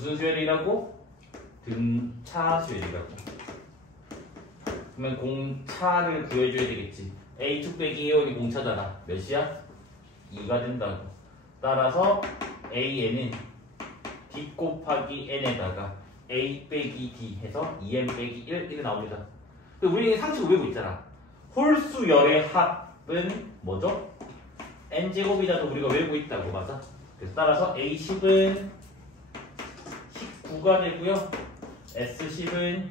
무슨 수열이라고? 등차 수열이라고. 그러면 공차를 구해줘야 되겠지. A2 빼기 A1이 공차잖아. 몇이야? 2가 된다고. 따라서 AN은 D 곱하기 N에다가 A 빼기 D 해서 2N 빼기 1 이렇게 나옵니다. 근데 우리 상식을 외우고 있잖아. 홀수열의 합은 뭐죠? N제곱이라도 우리가 외우고 있다고. 맞아? 그래서 따라서 A10은 19가 되고요. S10은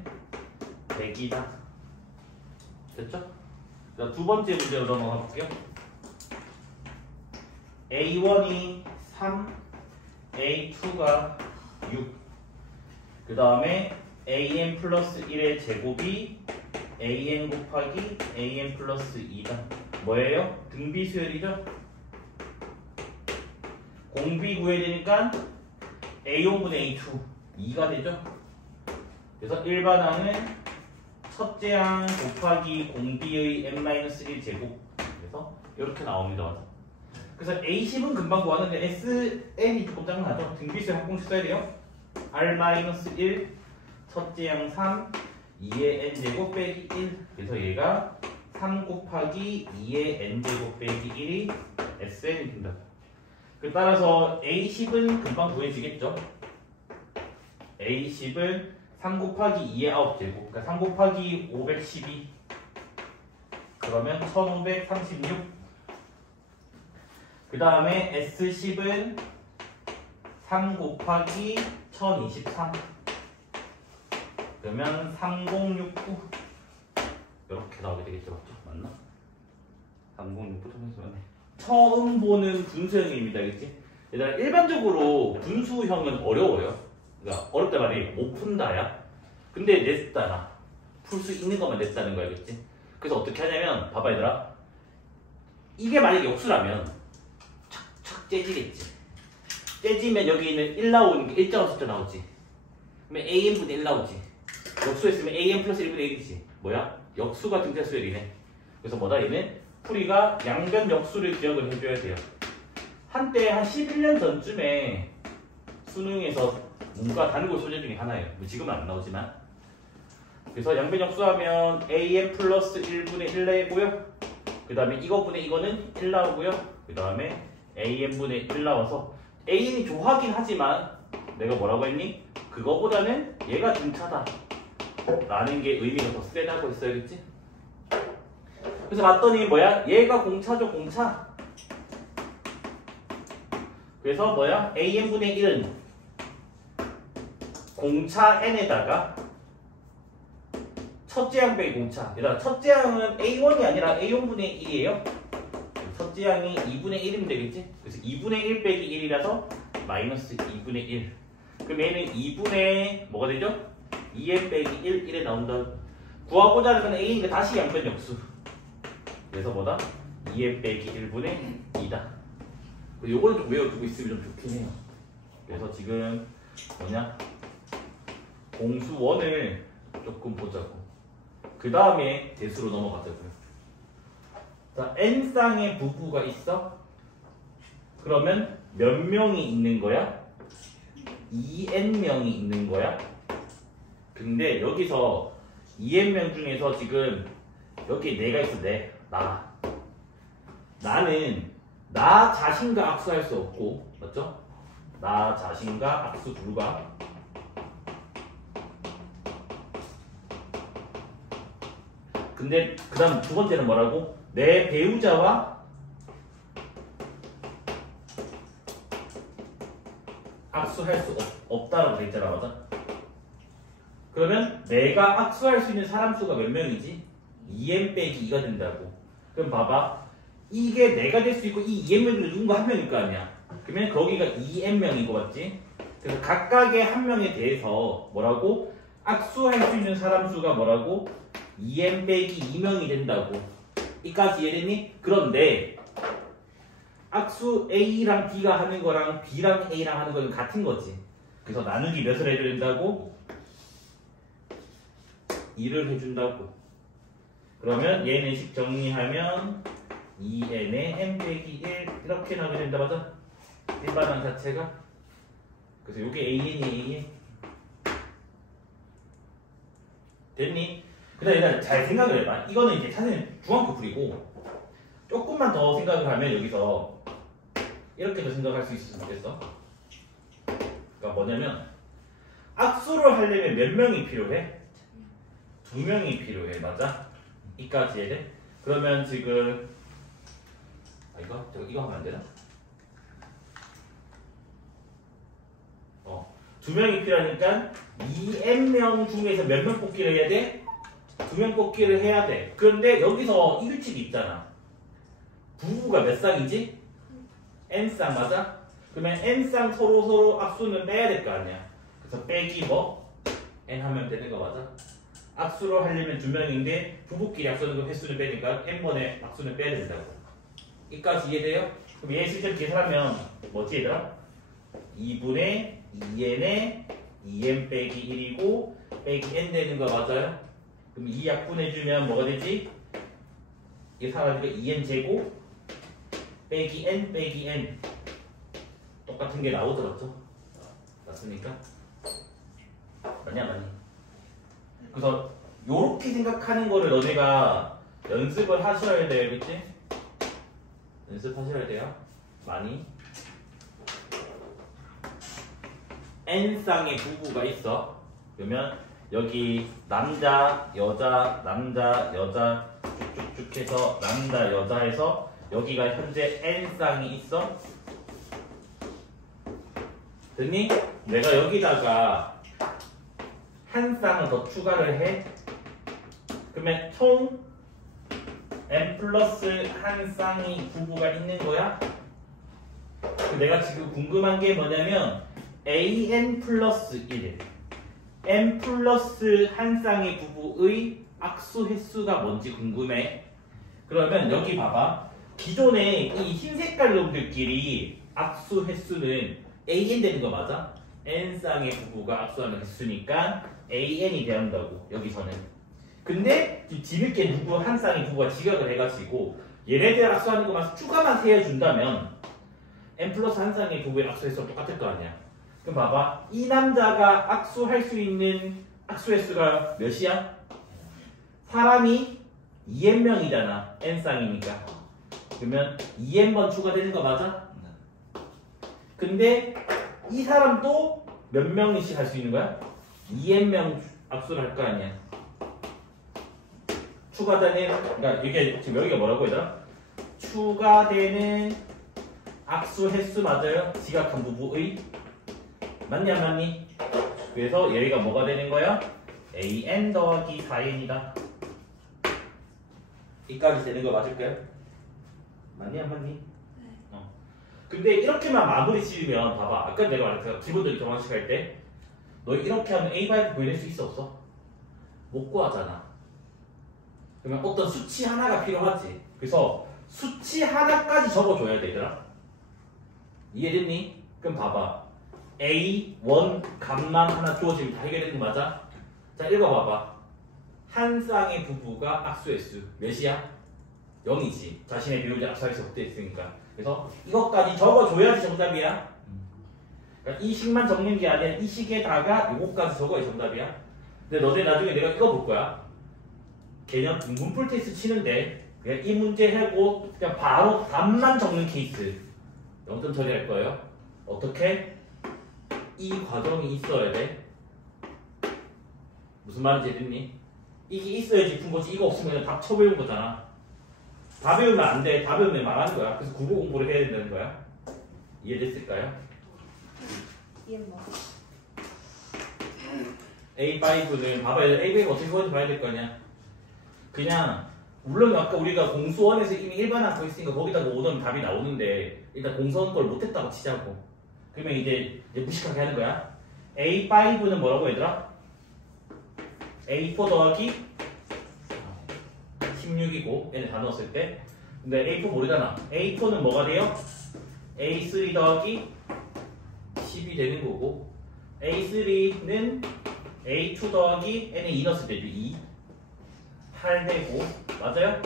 100이다. 됐죠? 자, 두 번째 문제로 넘어가 볼게요. A1이 3, A2가 6. 그 다음에 AN 플러스 1의 제곱이 AN 곱하기 AN 플러스 2다. 뭐예요? 등비수열이죠? 공비 구해야 되니까 A1분의 A2, 2가 되죠? 그래서 일반항은 첫째 항 곱하기 공비의 n-1 제곱. 그래서 이렇게 나옵니다. 그래서 A10은 금방 구하는데 SN이 조금 짱나죠? 등비수열 한 공식 써야 돼요. R-1 첫째 항 3 2의 n제곱 빼기 1. 그래서 얘가 3 곱하기 2의 n제곱 빼기 1이 SN이 된다. 따라서 A10은 금방 구해지겠죠? A10은 3 곱하기 2의 9제곱. 그러니까 3 곱하기 512. 그러면 1536. 그 다음에 S10은 3 곱하기 1023. 그러면 3069. 이렇게 나오게 되겠죠? 맞죠? 맞나? 3069 통해서 처음 보는 분수형입니다. 알겠지? 얘들아, 일반적으로 분수형은 어려워요. 그러니까 어렵단 말이 못 푼다야. 근데 냈다나 풀 수 있는 것만 냈다는 거야. 알겠지? 그래서 어떻게 하냐면 봐봐 얘들아. 이게 만약에 역수라면 착착 째지겠지. 째지면 여기 있는 1 나오는 게 일정한 숫자 나오지. 그러면 AN분의 1 나오지. 역수했으면 AN 플러스 1분의 1이지. 뭐야? 역수가 등차 수열이네. 그래서 뭐다? 얘는 풀이가 양변 역수를 기억을 해줘야 돼요. 한때 한 11년 전쯤에 수능에서 문과 단골 소재 중에 하나예요. 지금은 안 나오지만. 그래서 양변 역수하면 AN 플러스 1분의 1 나오고요. 그 다음에 이거분의 이거는 1 나오고요. 그 다음에 AN분의 1 나와서 AN이 좋아하긴 하지만 내가 뭐라고 했니? 그거보다는 얘가 등차다 라는 게 의미가 더 세다고 했어야겠지? 그래서 봤더니 뭐야? 얘가 공차죠, 공차. 그래서 뭐야? AN분의 1은 공차 n에다가 첫째 항 빼기 공차. 얘들아, 첫째 항은 A1이 아니라 A1분의 1이에요. 첫째 항이 2분의 1이면 되겠지? 그래서 2분의 1 빼기 1이라서 마이너스 2분의 1. 그럼 얘는 2분의 뭐가 되죠? 2n 빼기 1, 1에 나온다. 구하고자 하는 건 A니까 다시 양변 역수. 그래서 뭐다? 2n 빼기 1분의 2다. 요거는 좀 외워두고 있으면 좀 좋긴 해요. 그래서 지금 뭐냐? 공수원을 조금 보자고. 그 다음에 대수로 넘어가자고요. 자, n쌍의 부부가 있어? 그러면 몇 명이 있는 거야? 2n명이 있는 거야? 근데 여기서 2n명 중에서 지금 여기 내가 있어. 나는 나 자신과 악수할 수 없고, 맞죠? 나 자신과 악수 불가. 근데 그 다음 두 번째는 뭐라고? 내 배우자와 악수할 수 없다라고 돼 있잖아. 맞아? 그러면 내가 악수할 수 있는 사람 수가 몇 명이지? 2n 빼기 2가 된다고. 그럼 봐봐. 이게 내가 될 수 있고 이 2n명 중에 누군가 한 명일 거 아니야. 그러면 거기가 2n명이고 맞지? 그래서 각각의 한 명에 대해서 뭐라고? 악수할 수 있는 사람 수가 뭐라고? 2n 빼기 2명이 된다고. 이까지 이해됐니? 그런데 악수 A랑 B가 하는 거랑 B랑 A랑 하는 거는 같은 거지. 그래서 나누기 몇을 해줘야 된다고? 2를 해준다고. 그러면 얘는 식 정리하면 2n에 n 빼기 1 이렇게 나오게 된다. 맞아? 일반항 자체가. 그래서 요게 AN이 됐니? 그다음 일단 잘 생각을 해봐. 이거는 이제 사실 중학교 풀이고 조금만 더 생각을 하면 여기서 이렇게도 생각할 수 있었으면 좋겠어. 그러니까 뭐냐면 악수를 하려면 몇 명이 필요해? 2명이 필요해. 맞아? 이까지 해야 돼? 그러면 지금 이거 하면 안 되나? 2명이 필요하니까 2n명 중에서 몇 명 뽑기를 해야 돼? 2명 뽑기를 해야 돼. 그런데 여기서 이 규칙이 있잖아. 부부가 몇 쌍이지? n쌍 맞아? 그러면 n쌍 서로 악수는 빼야 될 거 아니야. 그래서 빼기 뭐? n 하면 되는 거 맞아? 악수를 하려면 2명인데 부부끼리 악수하는 거 횟수는 빼니까 n번의 악수는 빼야 된다고. 이까지 이해돼요? 그럼 얘 실제로 계산하면 뭐지 얘들아? 2분의 2n에 2n 빼기 1이고 빼기 n 되는 거 맞아요? 그럼 이 약분해주면 뭐가 되지? 이게 사라지고 2n 제곱 빼기 n 빼기 n 똑같은 게 나오더라죠? 맞습니까? 맞니? 그래서 요렇게 생각하는 거를 너네가 연습을 하셔야 돼요, 그치? 연습하셔야 돼요. 많이. n쌍의 부부가 있어. 그러면 여기 남자, 여자, 남자, 여자 쭉쭉쭉 해서 남자, 여자 해서 여기가 현재 n쌍이 있어. 됐니? 내가 여기다가 한 쌍을 더 추가를 해. 그러면 총 n 플러스 한 쌍이 부부가 있는 거야. 내가 지금 궁금한 게 뭐냐면 an 플러스 1 n 플러스 한 쌍의 부부의 악수 횟수가 뭔지 궁금해. 그러면 여기 봐봐. 기존에 이 흰색깔 놈들끼리 악수 횟수는 an 되는 거 맞아? n 쌍의 부부가 악수하는 횟수니까 an이 돼야한다고 여기서는. 근데 뒤늦게 누구 한 쌍의 부부가 지각을 해가지고 얘네들 악수하는 것만 추가만 세어준다면 n 플러스 한 쌍의 부부의 악수 횟수가 똑같을 거 아니야. 그럼 봐봐. 이 남자가 악수할 수 있는 악수 횟수가 몇이야? 사람이 2n명이잖아. n쌍이니까. 그러면 2n번 추가되는 거 맞아? 근데 이 사람도 몇 명이씩 할 수 있는 거야? 2n명 악수를 할 거 아니야. 추가되는, 그러니까 이게 지금 여기가 뭐라고 얘들아? 추가되는 악수 횟수 맞아요? 지각한 부부의. 맞니 안 맞니? 그래서 얘가 뭐가 되는 거야? an 더하기 4n이다. 이까지 되는 거 맞을까요? 맞니 안 맞니? 네. 근데 이렇게만 마무리 지으면 봐봐. 아까 내가 말했잖아. 기본적인 정황식 할 때 너 이렇게 하면 a-를 구해낼 수 있어 없어? 못 구하잖아. 그러면 어떤 수치 하나가 필요하지. 그래서 수치 하나까지 적어줘야 돼 얘들아. 이해됐니? 그럼 봐봐. A1 값만 하나 주어지면 다 해결되는 거 맞아? 자 읽어봐봐. 한 쌍의 부부가 악수 횟수 몇이야? 0이지. 자신의 배우자 악수 횟수 그때했으니까. 그래서 이것까지 적어줘야지 정답이야. 그러니까 이 식만 적는 게 아니라 이 식에다가 요거까지 적어야 정답이야. 근데 너네 나중에 내가 이거 볼 거야. 개념 문풀 테스트 치는데 그냥 이 문제 하고 그냥 바로 답만 적는 케이스 0점 처리할 거예요. 어떻게? 이 과정이 있어야 돼. 무슨 말인지 듣니? 이게 있어야지 푼 거지. 이거 없으면 그냥 답 쳐배운 거잖아. 다 배우면 안 돼. 다 배우면 망하는 거야. 그래서 국어 공부를 해야 된다는 거야. 이해됐을까요? 뭐. A5는 봐봐. A5가 어떻게 구하는지 봐야 될 거 아니야. 그냥 물론 아까 우리가 공수원에서 이미 일반항 거 있으니까 거기다가 오던 답이 나오는데 일단 공수원 걸 못했다고 치자고. 그러면 이제 무식하게 하는 거야. A5는 뭐라고 얘들아? A4 더하기 16이고 얘네 다 넣었을 때. 근데 A4 모르잖아. A4는 뭐가 돼요? A3 더하기 10이 되는 거고 A3는 A2 더하기 N에 2 넣었을 때죠. 2 8 되고 맞아요?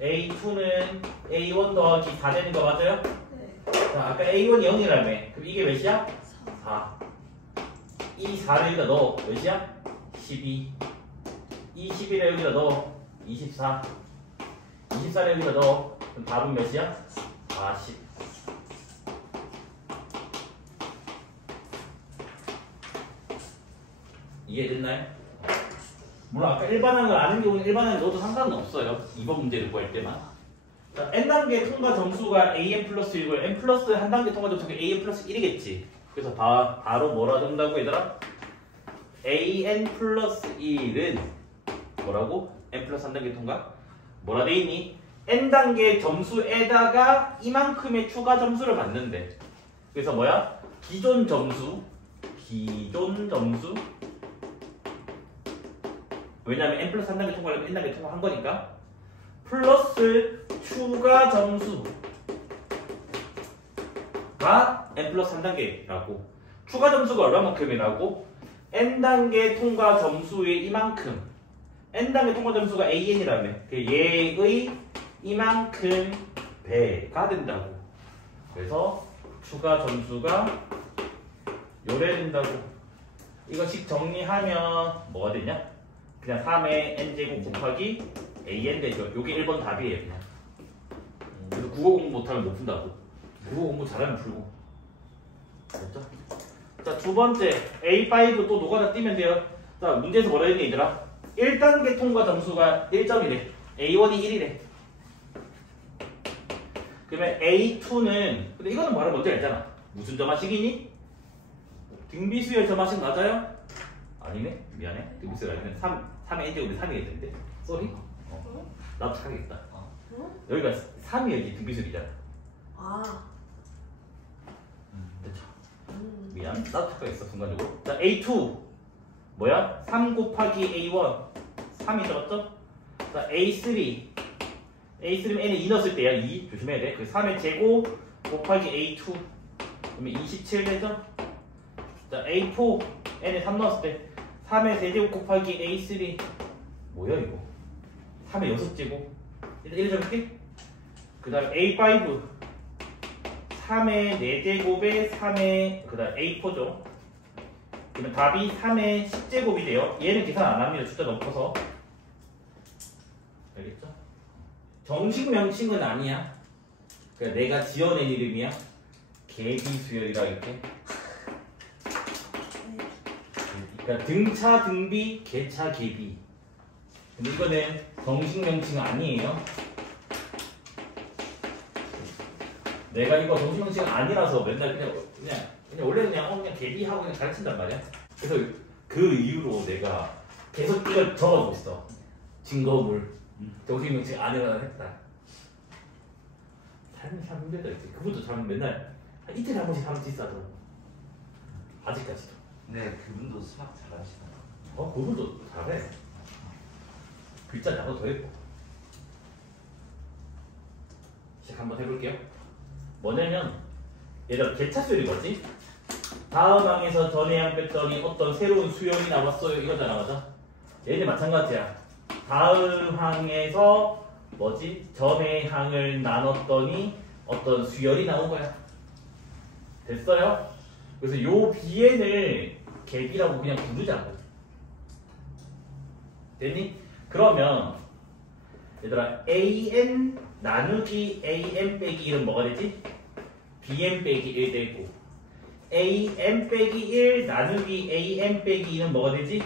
A2는 A1 더하기 4 되는 거 맞아요? 네. 자, 아까 A1이 0이라며. 그럼 이게 몇이야? 4. 이 4를 여기다 넣어. 몇이야? 12. 이 11을 여기다 넣어. 24. 24를 여기다 넣어. 그럼 답은 몇이야? 40. 이해됐나요? 물론 아까 일반항을 아는 경우는 일반항에 넣어도 상관은 없어요. 2번 문제를 구할 때만. 자, n단계 통과 점수가 an 플러스 1이고 n 플러스 한 단계 통과 점수가 an 플러스 1이겠지. 그래서 바로 뭐라 된다고 얘들아? an 플러스 1은 뭐라고? n 플러스 한 단계 통과? 뭐라 돼 있니? n단계 점수에다가 이만큼의 추가 점수를 받는데. 그래서 뭐야? 기존 점수 왜냐면 n 플러스 한 단계 통과하려면 n 단계 통과한 거니까 플러스 추가 점수가 n 플러스 한 단계라고. 추가 점수가 얼마만큼이라고? n 단계 통과 점수의 이만큼. n 단계 통과 점수가 an이라며. 얘의 이만큼 배가 된다고. 그래서 추가 점수가 요래 된다고. 이거씩 정리하면 뭐가 되냐? 그냥 3의 n제곱 곱하기 an 되죠. 요게 1번 답이에요. 그냥. 그래서 국어 공부 못하면 못 푼다고. 국어 공부 잘하면 풀고. 됐죠? 자, 두 번째 A5 또 노가다 띄면 돼요. 자, 문제에서 뭐라 했니 얘들아? 1단계 통과 점수가 1점이래. A1이 1이래. 그러면 A2는 근데 이거는 바로 먼저 알잖아. 무슨 점화식이니? 등비수열 점화식 맞아요? 아니네? 미안해. 등비수열 아니면 3의 n제곱이 3이겠는데? 쏘리? 나도 착하겠다. 여기가 3이어야지 등비수열이잖아. 아. 됐죠? 미안. 나도 착각했어 순간적으로. 자, A2 뭐야? 3 곱하기 A1 3이 들었죠? 자, A3 A3면 n에 2 넣었을 때야 2 조심해야 돼. 그 3의 제곱 곱하기 A2 그러면 27 되죠? 자, A4 n에 3 넣었을 때 3의 세제곱 곱하기 A3 뭐야 이거? 3의 6제곱 일단 이래 적을게. 그 다음 A5 3의 4제곱에 3의 그 다음 A4죠. 그러면 답이 3의 10제곱이 돼요. 얘는 계산 안 합니다. 숫자 너무 커서. 알겠죠? 정식 명칭은 아니야. 그러니까 내가 지어낸 이름이야. 계비수열이라 이렇게. 그러니까 등차, 등비, 계차, 계비. 근데 이거는 정식 명칭 아니에요. 내가 이거 정식 명칭 아니라서 맨날 그냥 원래 그냥 계비하고 그냥 가르친단 말이야. 그래서 그 이유로 내가 계속 이걸 적어주고 있어. 증거물. 정식 명칭 아니라는 했다. 삶이 참 힘들다 이제. 그분도 참 맨날 한 이틀에 한 번씩 싸더라고. 아직까지도. 네, 그분도 수학 잘하시나. 그분도 잘해. 글자 나도 더 예뻐. 시작 한번 해볼게요. 뭐냐면 얘들아 개차수열이 뭐지? 다음 항에서 전해 항 뺐더니 어떤 새로운 수열이 나왔어요. 이거잖아, 맞아? 얘는 마찬가지야. 다음 항에서 뭐지? 전해 항을 나눴더니 어떤 수열이 나온 거야. 됐어요? 그래서 요 bn을 갭이라고 그냥 부르자고. 됐니? 그러면 얘들아 an 나누기 an 빼기 1은 뭐가 되지? bn 빼기 1 되고 an 빼기 1 나누기 an 빼기 2는 뭐가 되지?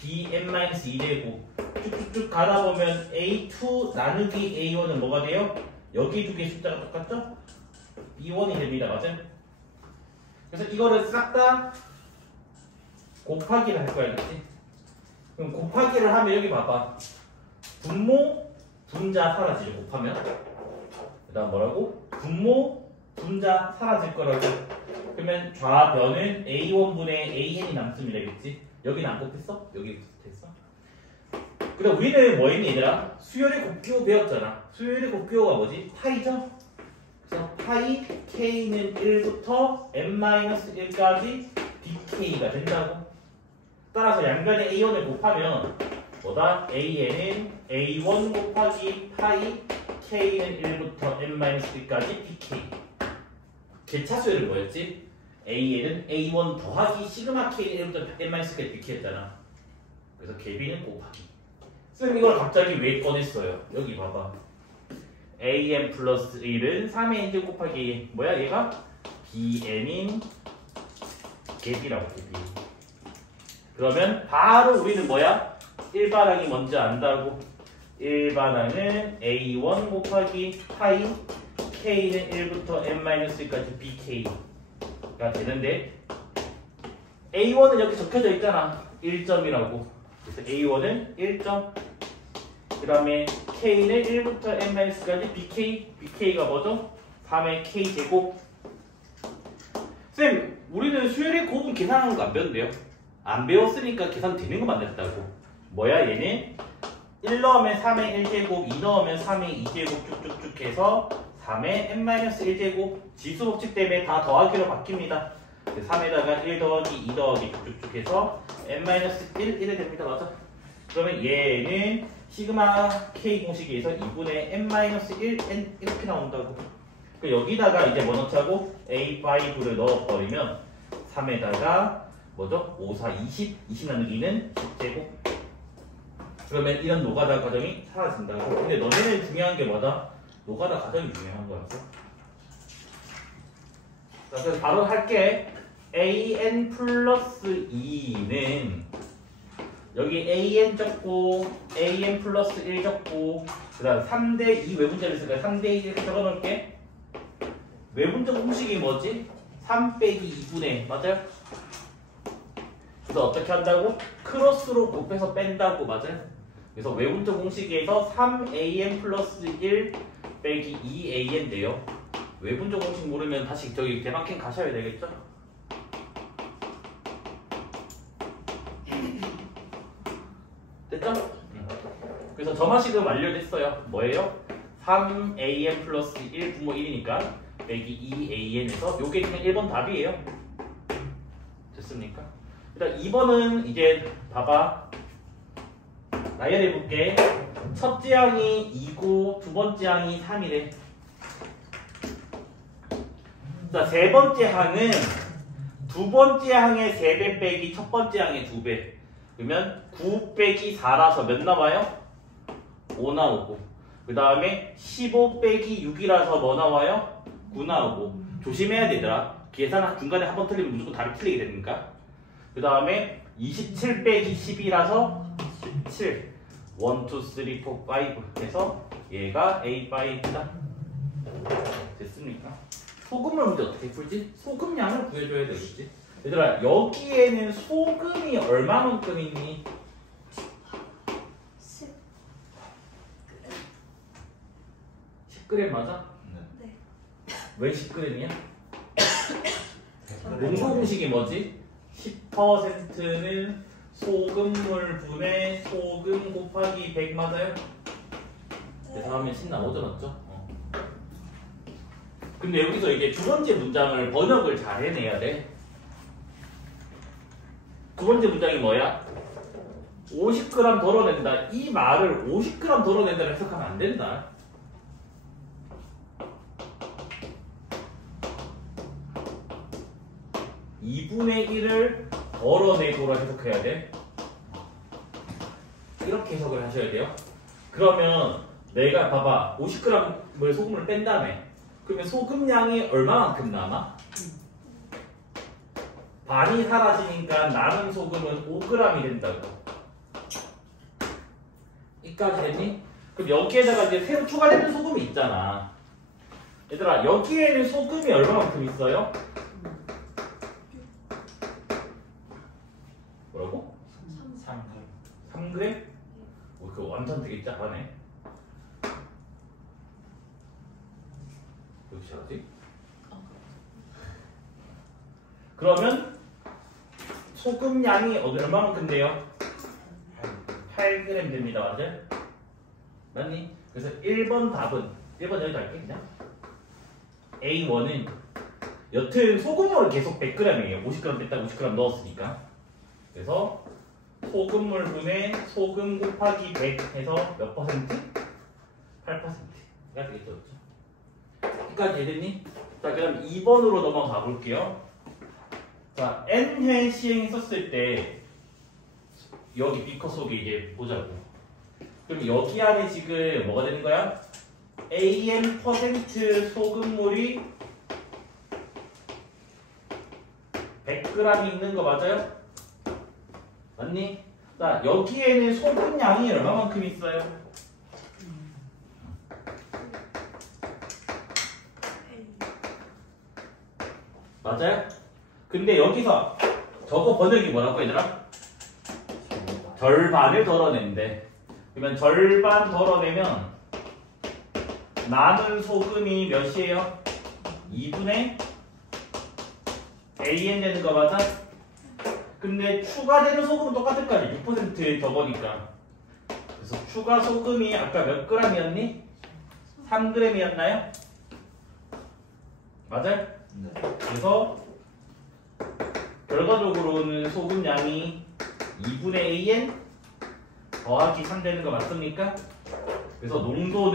bn-2 되고 쭉쭉쭉 가다 보면 a2 나누기 a1은 뭐가 돼요? 여기 두 개 숫자가 똑같죠? b1이 됩니다. 맞아요? 그래서 이거를 싹 다 곱하기를 할 거야. 알겠지? 그럼 곱하기를 하면 여기 봐봐. 분모, 분자 사라지죠. 곱하면. 그 다음 뭐라고? 분모, 분자 사라질 거라고. 그러면 좌변은 a1분의 an이 남습니다. 알겠지? 여기는 안 곱했어? 여기 됐어? 그 다음 우리는 뭐 했니 얘들아? 수열의 곱기호 배웠잖아. 수열의 곱기호가 뭐지? 파이죠? 그래서 파이 k는 1부터 n-1까지 dk가 된다고. 따라서 양변의 a1을 곱하면 뭐다? an은 a1 곱하기 파이 k는 1부터 n-1까지 dk. 개차수열은 뭐였지? AN은 A1 더하기 시그마 K는 1부터 n-K까지 이렇게 했잖아. 그래서 개비는 곱하기. 쌤 이걸 갑자기 왜 꺼냈어요? 여기 봐봐. AN 플러스 1은 3의 n제 곱하기 뭐야 얘가? BN인 개비라고 개비. 그러면 바로 우리는 뭐야? 일반항이 먼저 안다고. 일반항은 A1 곱하기 파이 K는 1부터 n-까지 BK가 되는데 A1은 여기 적혀져 있잖아. 1점이라고. 그래서 A1은 1점. 그 다음에 K는 1부터 n-까지 BK가 뭐죠? 3의 K제곱. 쌤, 우리는 수열의 곱은 계산하는 거 안 배웠는데요? 안 배웠으니까 계산 되는 거 만들었다고. 뭐야 얘는? 1 넣으면 3의 1제곱, 2 넣으면 3의 2제곱 쭉쭉쭉 해서 3의 n-1제곱 지수 법칙 때문에 다 더하기로 바뀝니다. 3에다가 1 더하기 2 더하기 쭉쭉 해서 n-1, 1이 됩니다. 맞아? 그러면 얘는 시그마 K 공식에서 2분의 n-1, n 이렇게 나온다고. 여기다가 이제 뭐 넣자고? A5를 넣어버리면 3에다가 뭐죠? 5, 4, 20 나누기 2는 10제곱. 그러면 이런 노가다 과정이 사라진다고. 근데 너네는 중요한 게 뭐다? 노가다 과정이 중요한 거였어. 자, 그래서 바로 할게. AN 플러스 2는 여기 AN 적고 AN 플러스 1 적고 그 다음 3대 2 외분자를 있으니까 3대 2 이렇게 적어놓을게. 외분적 공식이 뭐지? 3 빼기 2분의 맞아요? 그래서 어떻게 한다고? 크로스로 곱해서 뺀다고. 맞아요? 그래서 외분적 공식에서 3an 플러스 1 빼기 2an 돼요. 외분적 공식 모르면 다시 저기 대방캠 가셔야 되겠죠? 됐죠? 그래서 점화식은 완료됐어요. 뭐예요? 3an 플러스 1 분모 1이니까 빼기 2an에서 요게 그냥 1번 답이에요. 됐습니까? 일단 2번은 이제 봐봐. 나열해볼게. 첫째 항이 2고 두 번째 항이 3이래. 자, 세 번째 항은 두 번째 항의 3배 빼기 첫 번째 항의 2배. 그러면 9 빼기 4라서 몇 나와요? 5 나오고. 그 다음에 15 빼기 6이라서 뭐 나와요? 9 나오고. 조심해야 되더라. 계산 중간에 한 번 틀리면 무조건 답이 틀리게 되니까. 그 다음에 27 빼기 10이라서 17. 1, 2, 3, 4, 5 해서 얘가 A5다. 됐습니까? 소금을 문제 어떻게 풀지? 소금량을 구해줘야 되겠지. 얘들아, 여기에는 소금이 얼마만큼 있니? 10g 맞아? 네. 왜 10g이야? 농도 공식이 뭐지? 10%는 소금물 분의 소금 곱하기 100 맞아요? 그래서 하면 10 나오죠, 맞죠? 근데 여기서 이제 두 번째 문장을 번역을 잘 해내야 돼. 두 번째 문장이 뭐야? 50g 덜어낸다. 이 말을 50g 덜어낸다고 해석하면 안 된다. (2분의 1을) 덜어내고라 해석해야 돼. 이렇게 해석을 하셔야 돼요. 그러면 내가 봐봐 50g을 소금을 뺀 다음에 그러면 소금량이 얼마만큼 남아? 반이 사라지니까 남은 소금은 5g이 된다고. 이까지 됐니? 그럼 여기에다가 이제 새로 추가되는 소금이 있잖아. 얘들아, 여기에는 소금이 얼마만큼 있어요? 뭐라고? 3g? 그거 완전 되게 작아네. 어떻게 하지? 그러면 소금량이 얼마만큼 돼요? 8g 됩니다. 맞아요? 맞니? 그래서 1번 답은 1번 여기 갈게 그냥. A1은 여튼 소금물을 계속 100g이에요. 50g 뺐다가 50g 넣었으니까. 그래서 소금물 분의 소금 곱하기 100 해서 몇 퍼센트? 8%가 되겠죠. 여기까지 이해됐니? 자, 그럼 2번으로 넘어가 볼게요. 자, n회 시행했었을 때 여기 비커 속에 이제 보자고. 그럼 여기 안에 지금 뭐가 되는 거야? AN% 소금물이 100g 있는 거 맞아요? 맞니? 자, 여기에는 소금량이 얼마만큼 있어요? 맞아요? 근데 여기서 저거 번역이 뭐라고 얘들아? 절반을 덜어낸대. 그러면 절반 덜어내면 남은 소금이 몇이에요? 2분의 AN 되는 거 맞아? 근데 추가되는 소금은 똑같을 거 아니야. 6% 저거니까. 그래서 추가 소금이 아까 몇 g이었니? 3g이었나요? 맞아요? 네. 그래서 결과적으로는 소금량이 2분의 AN 더하기 3 되는 거 맞습니까? 그래서 농도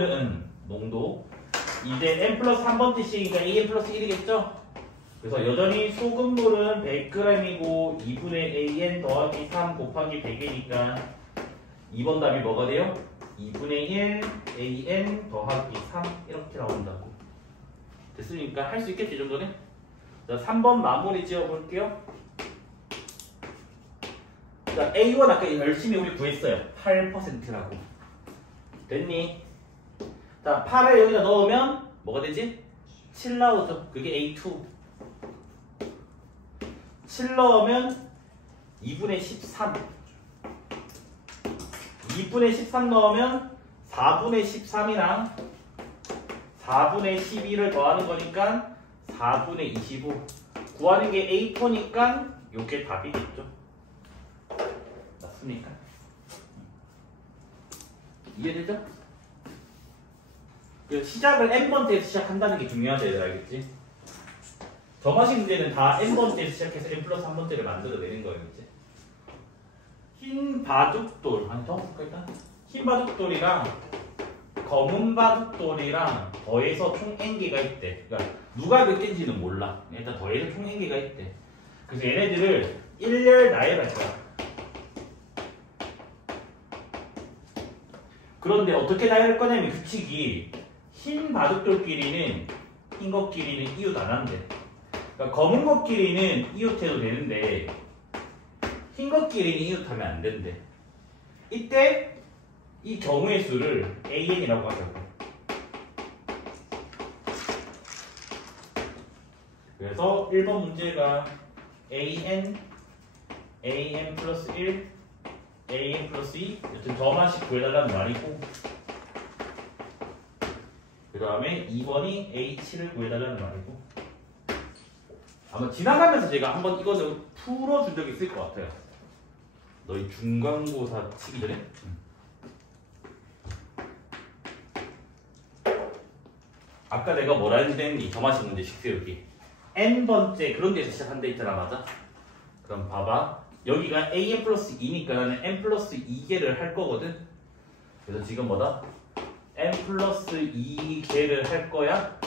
이제 n 플러스 3번째 C니까 AN 플러스 1이겠죠? 그래서 여전히 소금물은 100g이고 2분의 AN 더하기 3 곱하기 100이니까 2번 답이 뭐가 돼요? 2분의 1 AN 더하기 3 이렇게 나온다고. 됐으니까 할 수 있겠지 이 정도는? 자, 3번 마무리 지어볼게요. 자, A1 아까 열심히 우리 구했어요. 8%라고. 됐니? 자, 8을 여기다 넣으면 뭐가 되지? 7 나오죠. 그게 A2. 7 넣으면 2분의 13. 2분의 13 넣으면 4분의 13이랑 4분의 12를 더하는 거니까 4분의 25. 구하는 게 A4니까 요게 답이겠죠. 맞습니까? 이해되죠? 그 시작을 n번째에서 시작한다는 게 중요하다 얘들 알겠지? 점화식 문제는 다 n번째에서 시작해서 n 플러스 1번째를 만들어내는 거예요 이제. 흰 바둑돌 아니 적어볼까 일단? 흰 바둑돌이랑 검은 바둑돌이랑 더해서 총 n개가 있대. 그러니까 누가 몇 개인지는 몰라. 일단 더해서 총 n개가 있대. 그래서 얘네들을 일렬 나열할 거야. 그런데 어떻게 나열할 거냐면 규칙이 흰 바둑돌끼리는 흰 것끼리는 이웃 안 한대. 그러니까 검은 것끼리는 이웃해도 되는데 흰 것끼리는 이웃하면 안 된대. 이때 이 경우의 수를 AN이라고 하자고. 그래서 1번 문제가 AN 플러스 1 AN 플러스 2 여튼 저만씩 구해달라는 말이고 그 다음에 2번이 H를 구해달라는 말이고 아마 지나가면서 제가 한번 이거는 풀어준 적이 있을 것 같아요. 너희 중간고사 치기 전에 아까 내가 뭐라 했는지 저만식 문제 식세우기 n번째 그런 데서 시작한 데 있잖아. 맞아? 그럼 봐봐 여기가 an 플러스 2니까 나는 n 플러스 2개를 할 거거든. 그래서 지금 뭐다? n 플러스 2개를 할 거야.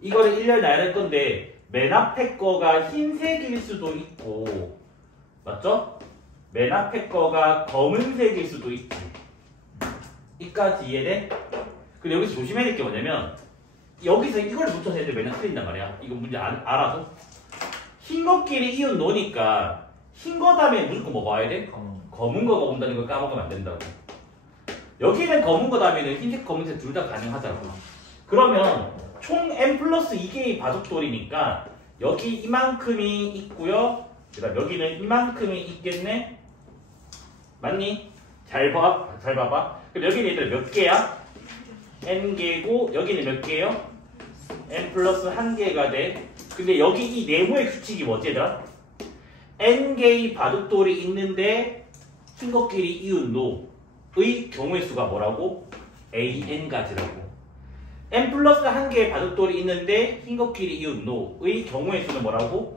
이거를 1년 나열할 건데 맨 앞에 거가 흰색일 수도 있고 맞죠? 맨 앞에 거가 검은색일 수도 있지. 이까지 이해돼? 근데 여기서 조심해야 될 게 뭐냐면 여기서 이걸 붙여서 애들 맨날 틀린단 말이야. 이거 문제 알아서 흰 것끼리 이웃 노니까 흰 거 다음에 무조건 뭐 봐야 돼? 검은 거가 온다는 걸 까먹으면 안 된다고. 여기는 검은 거 다음에는 흰색 검은색 둘 다 가능하다고. 그러면 총 n 플러스 2개의 바둑돌이니까 여기 이만큼이 있고요. 그다음 여기는 이만큼이 있겠네. 맞니? 잘 봐봐. 그럼 여기는 얘들 몇 개야? n개고 여기는 몇 개예요? n 플러스 1개가 돼. 근데 여기 이 네모의 규칙이 뭐지 얘들아? n개의 바둑돌이 있는데 흰 것끼리 이웃 노의 경우의 수가 뭐라고? an가지라고. n 플러스 1개의 바둑돌이 있는데 흰 것끼리 이웃 노의 경우의 수는 뭐라고?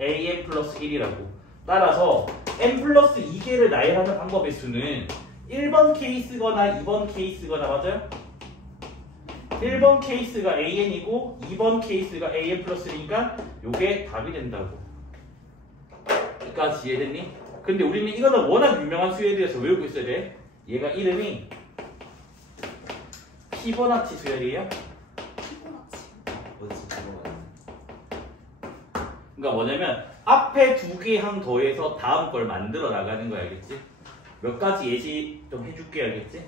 an 플러스 1이라고. 따라서 n 플러스 2개를 나열하는 방법의 수는 1번 케이스거나 2번 케이스거나 맞아요? 1번 케이스가 an이고 2번 케이스가 an 플러스 1이니까 요게 답이 된다고. 여기까지 이해됐니? 근데 우리는 이거는 워낙 유명한 수열에 대해서 외우고 있어야 돼. 얘가 이름이 피보나치 수열이에요. 피곤하지. 어디서 들어가요? 그러니까 뭐냐면 앞에 두 개 항 더해서 다음 걸 만들어 나가는 거 알겠지? 몇 가지 예시 좀 해줄게 알겠지?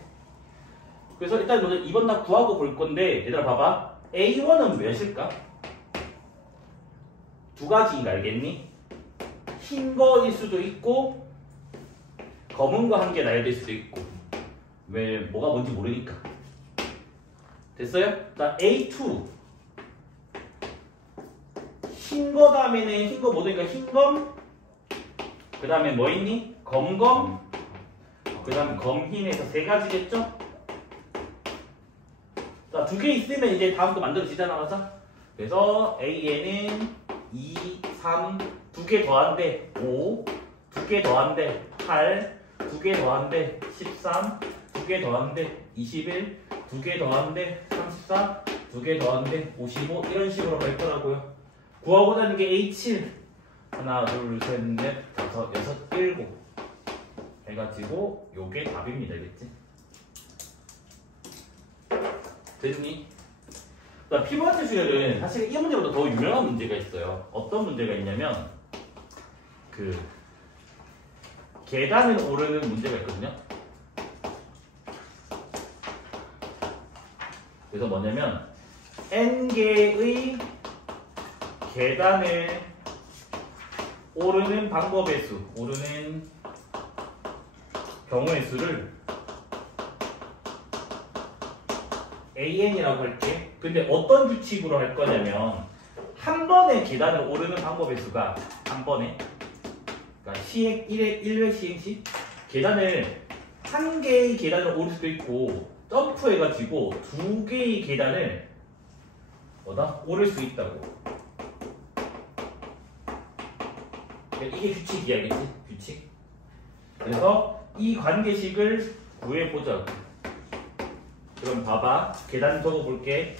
그래서 일단 너는 이번 날 구하고 볼 건데 얘들아 봐봐. A1은 몇일까? 두 가지인 거 알겠니? 흰 거일 수도 있고 검은 거 한 개 나야 될 수도 있고 왜 뭐가 뭔지 모르니까. 됐어요? 자 A2 흰 거 다음에는 흰 거 뭐든가 흰검 그 다음에 뭐 있니? 검검 그 다음에 검흰에서 세 가지겠죠? 자, 두 개 있으면 이제 다음 거 만들어지잖아, 맞아? 그래서 A에는 2, 3, 두 개 더한데 5, 두 개 더한데 8, 두 개 더한데 13, 두 개 더한데 21, 두 개 더한데 34, 두 개 더한데 55 이런 식으로 갈 거라고요. 구하고자 하는 게 A7 하나, 둘, 셋, 넷, 다섯, 여섯, 일곱 해가지고 요게 답입니다, 알겠지? 됐니? 자, 피보나치 수열은 사실 이 문제보다 더 유명한 문제가 있어요. 어떤 문제가 있냐면 그 계단을 오르는 문제가 있거든요. 그래서 뭐냐면 n개의 계단을 오르는 방법의 수, 오르는 경우의 수를 AN이라고 할게. 근데 어떤 규칙으로 할 거냐면 한 번에 계단을 오르는 방법의 수가 한 번에 그러니까 시행 1회 시행 시 계단을 한 개의 계단을 오를 수도 있고 점프해가지고 두 개의 계단을 뭐다? 오를 수 있다고. 이게 규칙이야, 알겠지? 규칙. 그래서 이 관계식을 구해보자고. 그럼 봐봐. 계단 적어볼게.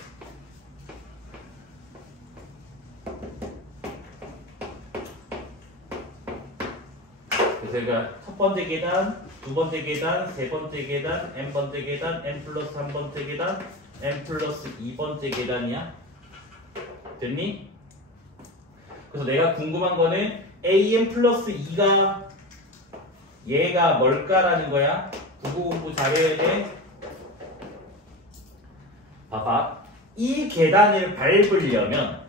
그래서 제가 첫 번째 계단, 두 번째 계단, 세 번째 계단, n번째 계단, n 플러스 3번째 계단, n 플러스 2번째 계단이야. 됐니? 그래서 내가 궁금한 거는 an 플러스 2가 얘가 뭘까라는 거야. 국어 공부 잘해야 돼. 봐봐. 이 계단을 밟으려면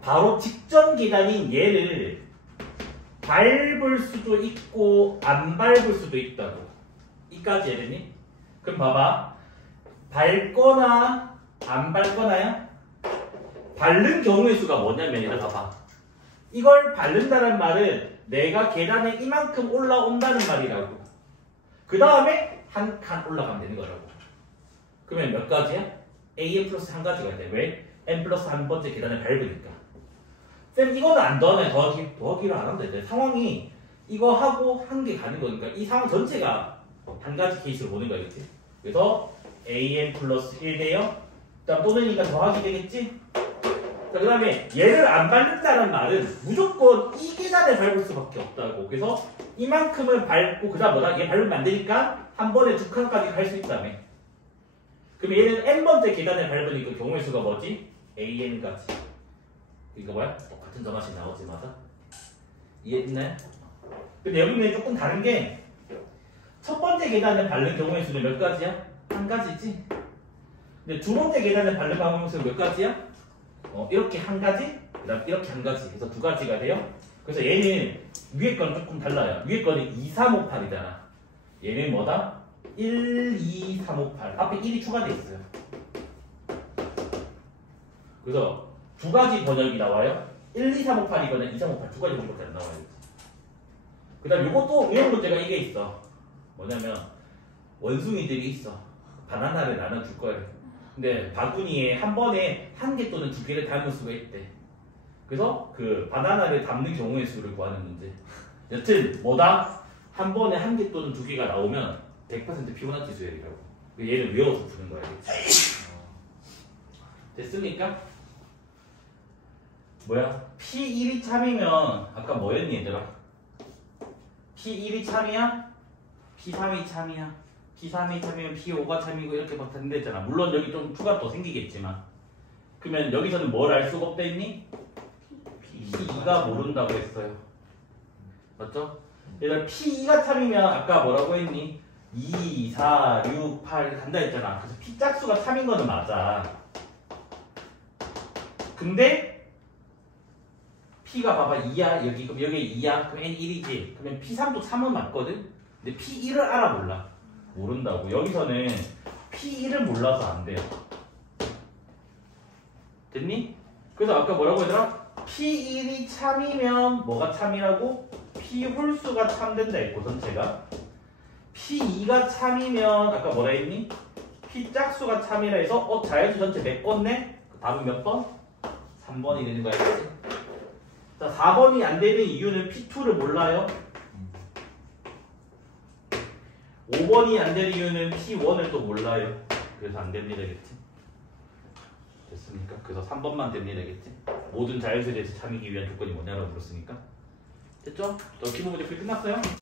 바로 직전 계단인 얘를 밟을 수도 있고 안 밟을 수도 있다고. 이까지 해야되니? 그럼 봐봐. 밟거나 안 밟거나야? 밟는 경우의 수가 뭐냐면 얘를 봐봐. 이걸 밟는다는 말은 내가 계단에 이만큼 올라온다는 말이라고. 그 다음에 한 칸 올라가면 되는 거라고. 그러면 몇 가지야? an 플러스 한 가지가 돼. 왜? n 플러스 한 번째 계단을 밟으니까. 쌤 이거는 안 더하네. 더하기를 안 한다. 상황이 이거 하고 한 개 가는 거니까 이 상황 전체가 한 가지 케이스로 보는 거겠지. 그래서 an 플러스 1 돼요. 그다음 또 되니까 더하기 되겠지. 그 다음에 얘를 안 밟는다는 말은 무조건 이 계단을 밟을 수밖에 없다고. 그래서 이만큼을 밟고 그 다음 뭐다? 얘 밟으면 안 되니까 한 번에 두 칸까지 갈 수 있다며. 그럼 얘는 n번째 계단을 밟으니까 경우의 수가 뭐지? an까지. 이거 뭐야? 똑같은 점화식 나오지, 맞아? 이해했나요? 근데 여기는 조금 다른 게 첫 번째 계단을 밟는 경우의 수는 몇 가지야? 한 가지지? 근데 두 번째 계단을 밟는 경우의 수는 몇 가지야? 이렇게 한 가지, 그 다음 이렇게 한 가지 해서 두 가지가 돼요. 그래서 얘는 위에 거는 조금 달라요. 위에 거는 2, 3, 5, 8이잖아. 얘는 뭐다? 1, 2, 3, 5, 8 앞에 1이 추가되어 있어요. 그래서 두 가지 번역이 나와요. 1, 2, 3, 5, 8이거나 2, 3, 5, 8 두 가지 번역밖에 안 나와요. 그 다음 이것도 이런 문제가 이게 있어. 뭐냐면 원숭이들이 있어. 바나나를 나눠줄 거예요. 근데 바구니에 한 번에 한 개 또는 두 개를 담을 수가 있대. 그래서 그 바나나를 담는 경우의 수를 구하는 문제. 여튼 뭐다? 한 번에 한 개 또는 두 개가 나오면 100% 피보나치 수열이라고. 얘를 외워서 푸는 거야. 알겠지? 됐습니까? 뭐야? P1이 참이면 아까 뭐였니 얘들아? P1이 참이야? P3이 참이야? P3이 참이면 P5가 참이고 이렇게 막 된댔잖아. 물론 여기 좀 추가 더 생기겠지만 그러면 여기서는 뭘 알 수가 없다 했니? P2가 모른다고 했어요. 맞죠? 얘들아 P2가 참이면 아까 뭐라고 했니? 2, 4, 6, 8 이렇게 간다 했잖아. 그래서 P 짝수가 참인 거는 맞아. 근데 P가 봐봐 2야 여기 그럼 여기 2야 그럼 N 1이지 그러면 P3도 3은 맞거든. 근데 P1을 알아 몰라? 모른다고. 여기서는 P1을 몰라서 안 돼요. 됐니? 그래서 아까 뭐라고 했더라? P1이 참이면 뭐가 참이라고? P 홀수가 참된다 했고 전체가 P2가 참이면 아까 뭐라 했니? P 짝수가 참이라 해서 자연수 전체 메꿨네? 답은 몇 번? 3번이 되는 거야. 그치? 자 4번이 안 되는 이유는 P2를 몰라요. 5번이 안 되는 이유는 P1을 또 몰라요. 그래서 안 됩니다. 겠지? 됐습니까? 그래서 3번만 됩니다. 겠지? 모든 자연수에 대해서 참이기 위한 조건이 뭐냐라고 물었으니까 됐죠? 저 기본 문제 풀이 끝났어요?